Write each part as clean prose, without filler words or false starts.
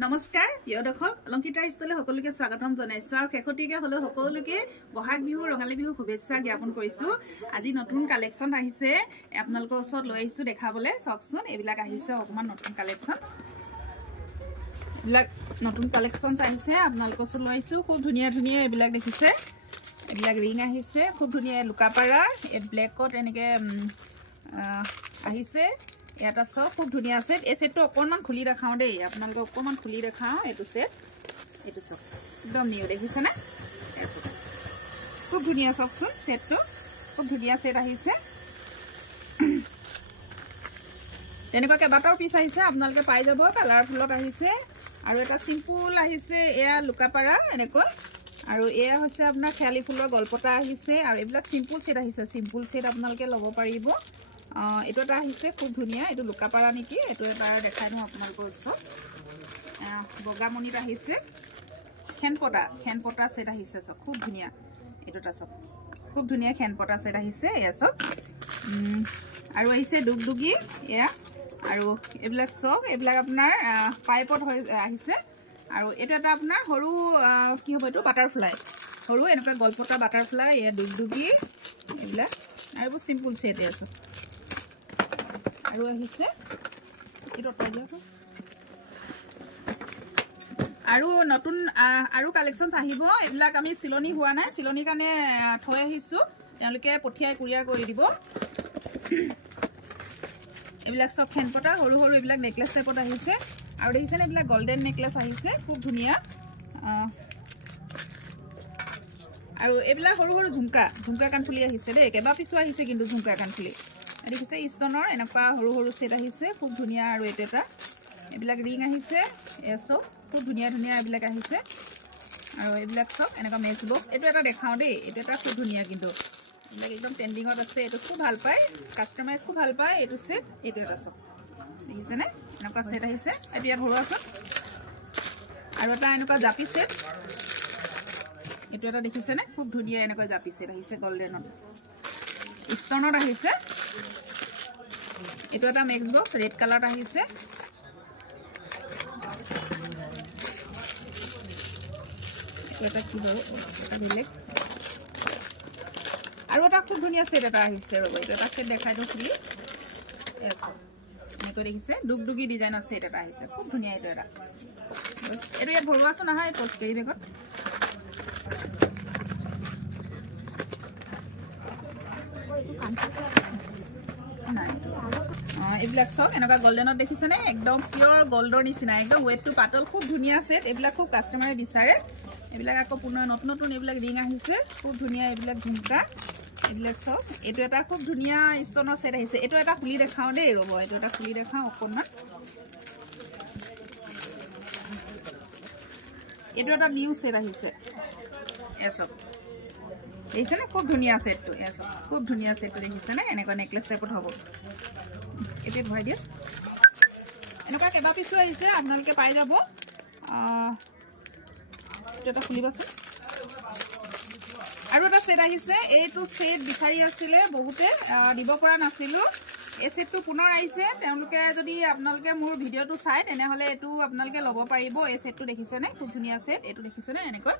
নমস্কাৰ প্ৰিয় দৰ্শক অলংকিতাৰ ষ্টলে সকলোকে স্বাগতম জনাইছো আৰু শেহতীয়াকৈ হলো সকলোকে বহাগ বিহু ৰঙালী বিহু শুভেচ্ছা জ্ঞাপন কৰিছো আজি নতুন কালেকচন আহিছে আপোনালোকৰ ওচৰত লৈ আহিছো দেখাবলে চাওকচোন এইবিলাক আহিছে অকমান নতুন কালেকচন এইবিলাক নতুন কালেকচন আহিছে আপোনালোকৰ ওচৰত লৈ আহিছো খুব ধুনিয়া ধুনিয়া এইবিলাক দেখিছে এইবিলাক ৰিং আহিছে খুব ধুনিয়া লুকাপাৰা এই ব্লেকত এনেকে আহিছে এটা সব খুব ধুনিয়া সেট এই সেটটো অকনমান খুলি দেখাও দেই আপোনালোকে অকনমান খুলি দেখাও এটো সেট এটো সব একদম নিউ দেখিছে না খুব ধুনিয়া সবচোন সেটটো খুব ধুনিয়া সেট আহিছে তেনেকুৱা কেবাটাও পিস আহিছে আপোনালোকে পাই যাব কালাৰফুলত আহিছে আৰু এটা সিম্পল আহিছে এয়া লুকাপাৰা এনেকৈ আৰু এয়া হৈছে আপোনাৰ খেয়ালি ফুলৰ গলপটা আহিছে আৰু এইবিলাক সিম্পল সেট আহিছে সিম্পল সেট আপোনালোকে ল'ব পাৰিব এটো এটা আহিছে খুব ধুনিয়া এটো লুকাপাৰা নেকি এটো এটা দেখাই দিও আপোনালোকৰ ওচৰত বগামণিত আহিছে খেনপটা সেট আহিছে সব খুব ধুনিয়া এটোটা সব খুব ধুনিয়া খেনপটা সেট আহিছে এয়া সব আৰু আহিছে দুগদুগি এয়া আৰু এইবিলাক সব এইবিলাক আপোনাৰ পাইপত আহিছে আৰু এটো এটা আপোনাৰ হৰু কি হ'ব এটো বাটাৰফ্লাই হৰু এনেকা গলপটা বাটাৰফ্লাই এয়া দুগদুগি এইবিলাক আৰু সিম্পল সেট আছে আৰু আহিছে এটো পাইছো আৰু নতুন আৰু কালেকচনস আহিব এইবিলাক আমি সিলনি হোৱা নাই সিলনি কানে থৈ আহিছো তেওঁলোকে পঠিয়াই কুৰিয়াৰ কৰি দিব এইবিলাক সব খেনপটা হৰু হৰু এইবিলাক নেকলেস টাইপত আহিছে আৰু দেখিছেনে এইবিলাক গোল্ডেন নেকলেস আহিছে খুব ধুনিয়া আৰু এইবিলাক হৰু হৰু ঝুমকা কানফুলি আহিছে দেই কেবা পিছু আহিছে কিন্তু ঝুমকা কানফুলি দেখিছে ষ্টনৰ এনেকুৱা হৰু হৰু সেট আহিছে খুব ধুনিয়া আৰু এটা এইবিলাক ৰিং আহিছে এসো খুব ধুনিয়া ধুনিয়া এইবিলাক আহিছে আৰু এইবিলাক সব এনেকুৱা মেচ বক্স এটো এটা দেখাও দেই এটো এটা খুব ধুনিয়া কিন্তু এইবিলাক একদম ট্ৰেন্ডিংত আছে এটো খুব ভাল পায় কাস্টমাৰে খুব ভাল পায় এটো সেট এটো এটা সব দেখিছে নে এনেকুৱা সেট আহিছে এটো ইয়াত হৰু আছে আৰু এটা এনেকুৱা জাপি সেট এটো এটা দেখিছে নে খুব ধুনিয়া এনেকুৱা জাপি সেট আহিছে গোল্ডেনত ষ্টনত আহিছে এটো এটা মেক্স বক্স ৰেড কালাৰত আহিছে এটা কি বাৰু এটা বেলেগ আৰু এটা খুব ধুনিয়া সেট এটা আহিছে ৰব এটো এটা সেট দেখাই দিও খুলি এছ এনেকৈ দেখিছে দুগদুগি ডিজাইনৰ সেট এটা আহিছে খুব ধুনিয়া এটো এটা এটো ইয়াত ভৰবাছো নহয় পোষ্ট কৰি বেগত এইবিলাক সব এনেকা গোল্ডেনত দেখিছেনে একদম পিওৰ গোল্ডৰ নিচিনা একদম ওয়েট টু পাতল খুব ধুনিয়া সেট এইবিলাক খুব কাস্টমাৰে বিচাৰে এইবিলাক আকৌ পুনৰ নতুন নতুন এইবিলাক ৰিং আহিছে খুব ধুনিয়া এইবিলাক ঝুমকা এইবিলাক সব এটো এটা খুব ধুনিয়া ষ্টনৰ সেট আহিছে এটো এটা খুলি দেখাও দেই ৰব এটো এটা খুলি দেখাও অকনমান এটো এটা নিউ সেট আহিছে এসব দেখিছেনে খুব ধুনিয়া সেটটো এসব খুব ধুনিয়া সেটটো দেখিছেনে এনেকুৱা নেকলেস টাইপত হ'ব এতে ভৰাই দিয়া এনেকুৱা কেবা পিছু আহিছে আপোনালোকে পাই যাব এটা খুলিবাছো আৰু এটা সেট আহিছে এইটো সেট বিচাৰি আছিল বহুতে দিব পৰা নাছিলো এই সেটটো পুনৰ আহিছে তেওঁলোকে যদি আপোনালোকে মোৰ ভিডিওটো চাই তেনে হলে এটো আপোনালোকে ল'ব পাৰিব এই সেটটো দেখিছেনে খুব ধুনিয়া সেট এটো দেখিছেনে এনেকুৱা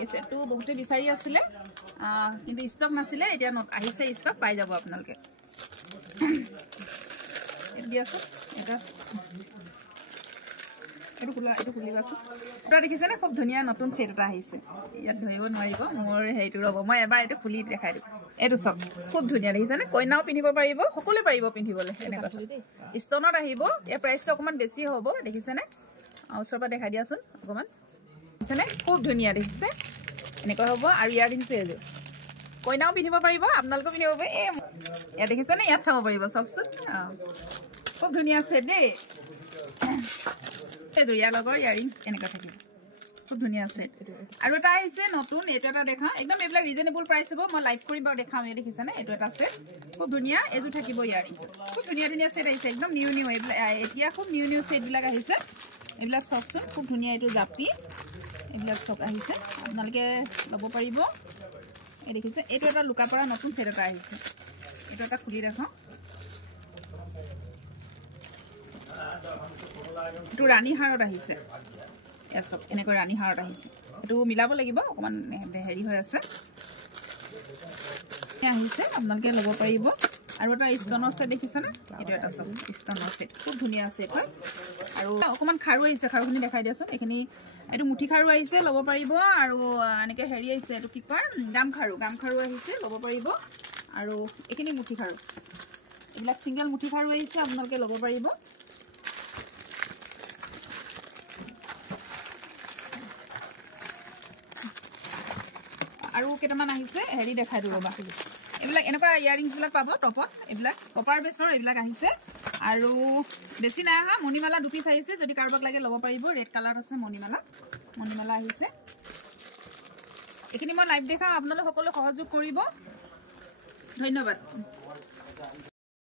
এই সেটটো বহুতে বিচাৰি আছিল কিন্তু ষ্টক নাছিলে এতিয়া আহিছে ষ্টক পাই যাব আপোনালোকে দিয়াছো এটা এটো খুলিবাছো এটা দেখিছেনে খুব ধুনিয়া নতুন সেট এটা আহিছে ইয়াত ধৰিব নোৱাৰিব মোৰ হেইটো ৰব মই এবাৰ এটো খুলি দেখাই দিম এটো সব খুব ধুনিয়া দেখিছেনে কইনাও পিন্ধিব পাৰিব সকলোৱে পাৰিব পিন্ধিবলে এনেকুৱা ষ্টনত আহিব এই প্ৰাইসটো অকমান বেছি হ'ব দেখিছেনে ওচৰৰ পৰা দেখাই দিয়াচোন অকমান দেখিছেনে খুব ধুনিয়া দেখিছে এনেকুৱা হ'ব আৰু ইয়াৰিংছ এজো কইনাও পিন্ধিব পাৰিব আপোনালোকে পিন্ধিব পাৰিব এ দেখিছেনে ইয়াত চাব পাৰিব চকচোন খুব ধুনিয়া আছে দেই জুৰিয়া লগৰ ইয়াৰিংছ এনেকা থাকিব খুব ধুনিয়া আছে আৰু এটা আহিছে নতুন এটো এটা দেখা একদম এইবিলাক ৰিজনেবল প্ৰাইস হ'ব মই লাইভ কৰি বাৰু দেখাম এই দেখিছানে এটো এটা আছে খুব ধুনিয়া এজু থাকিব ইয়াৰিংছ খুব ধুনিয়া ধুনিয়া সেট আহিছে একদম নিউ এতিয়া খুব নিউ সেট বিলাক আহিছে এইবিলাক চকচোন খুব ধুনিয়া এটো জাপি এইবিলাক চক আহিছে আপোনালোকে ল'ব পাৰিব এই দেখিছে এটো এটা লুকাপাৰা নতুন সেট এটা আহিছে এটো এটা খুলি দেখাও এইটো ৰাণী হাৰত আহিছে এচক এনেকৈ ৰাণী হাৰত আহিছে এইটো মিলাব লাগিব অকমান হেৰি হৈ আছে আহিছে আপোনালোকে ল'ব পাৰিব আৰু এটা ষ্টনৰ সেট দেখিছে না এইটো এটা সব ষ্টনৰ সেট খুব ধুনিয়া সেট হয় আৰু অকমান খাৰু আহিছে খাৰুখিনি দেখাই দিয়াচোন এখিনি এইটো মুঠি খাৰু আহিছে ল'ব পাৰিব আৰু এনেকে হেৰি আহিছে এইটো কি কয় গাম খাৰু আহিছে ল'ব পাৰিব আৰু এখিনি মুঠি খাৰু এইবিলাক সিঙ্গেল মুঠি খাৰু আহিছে আপোনালোকে ল'ব পাৰিব আৰু কেটামান আহিছে হেৰি দেখাই দিও ৰবা এইবিলাক এনেকুৱা ইয়াৰিংছ বিলাক পাব টপত এইবিলাক কপাৰ বেছৰ এইবিলাক আহিছে আৰু বেছি নাই হা মণিমালা দুটি আহিছে যদি কাৰোবাক লাগে ল'ব পাৰিব ৰেড কালাৰ আছে মণিমালা আহিছে এখিনি মই লাইভ দেখাও আপোনালোক সকলো সহযোগ কৰিব ধন্যবাদ